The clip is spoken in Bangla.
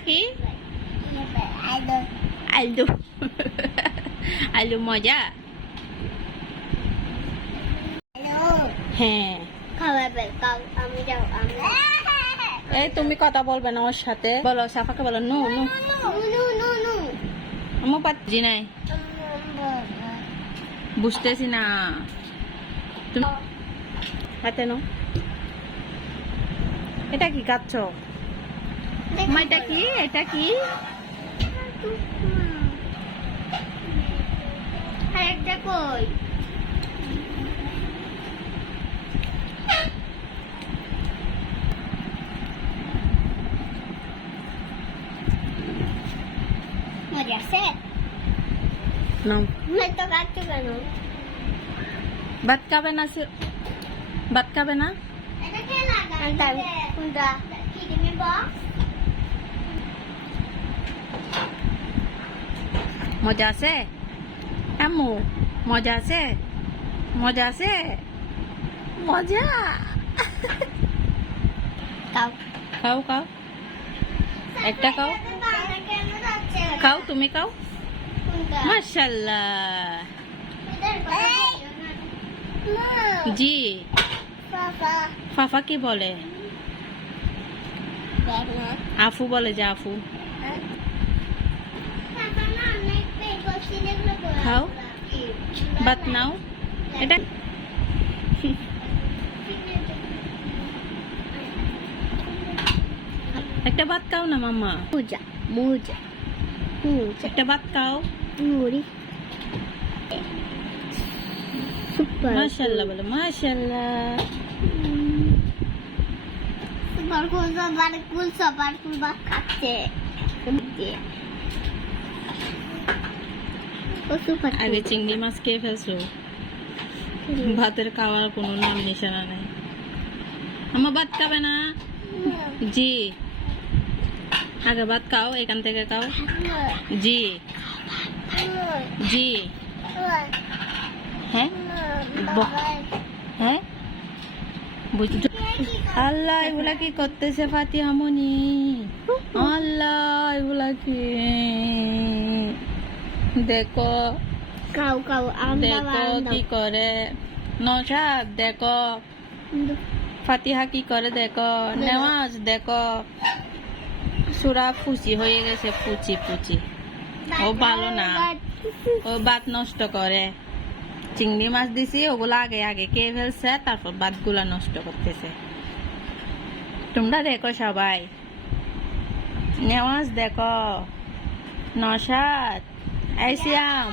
কি আলু আলু মজা হ্যাঁ এই তুমি কথা বলবে না ওর সাথে বলো সাফাকে বলো নো নো আমার পাচ্ছি নাই বুঝতেছি না তুমি হাতে নো এটা কি কাচ্ছ এটা কি এটা কি আরেকটা কই মজা আছে নাও তো কাটছো কেন ভাত খাবে না ভাত খাবে না এটা কে লাগাই কোনটা কি দিবি বক্স মজা আছে আম্মু মজা আছে মজা আছে মজা কাউ খাও খাও একটা খাও খাও তুমি খাও মাশাআল্লাহ জি ফাফা কি বলে আফু বলে যে আফু খাও ভাত নাও এটা একটা ভাত খাও না মাম্মা মুজা মুজা একটা ভাত খাও মুড়ি সুপার মাশাআল্লাহ বলো মাশাআল্লাহ সুপার কুল ভাত খাচ্ছে ও সুপার আগে চিংড়ি মাছ খেয়ে ফেলছো ভাতের খাওয়ার কোনো নাম নিশানা নেই আমার ভাত খাবে না জি আগে ভাত খাও এখান থেকে খাও জি জি হ্যাঁ হ্যাঁ বুঝছো আল্লাহ এগুলা কি করতেছে ফাতিহা মনি আল্লাহ এগুলা কি দেখো কাউ কাউ দেখো কি করে নৌশাদ দেখো ফাতিহা কি করে দেখো নেওয়াজ দেখো সুরা ফুচি হয়ে গেছে ফুচি ফুচি ও ভালো না ও ভাত নষ্ট করে চিংড়ি মাছ দিছি ওগুলো আগে আগে খেয়ে ফেলছে তারপর ভাতগুলা নষ্ট করতেছে তোমরা দেখো সবাই নেওয়াজ দেখো নৌশাদ এই সিয়াম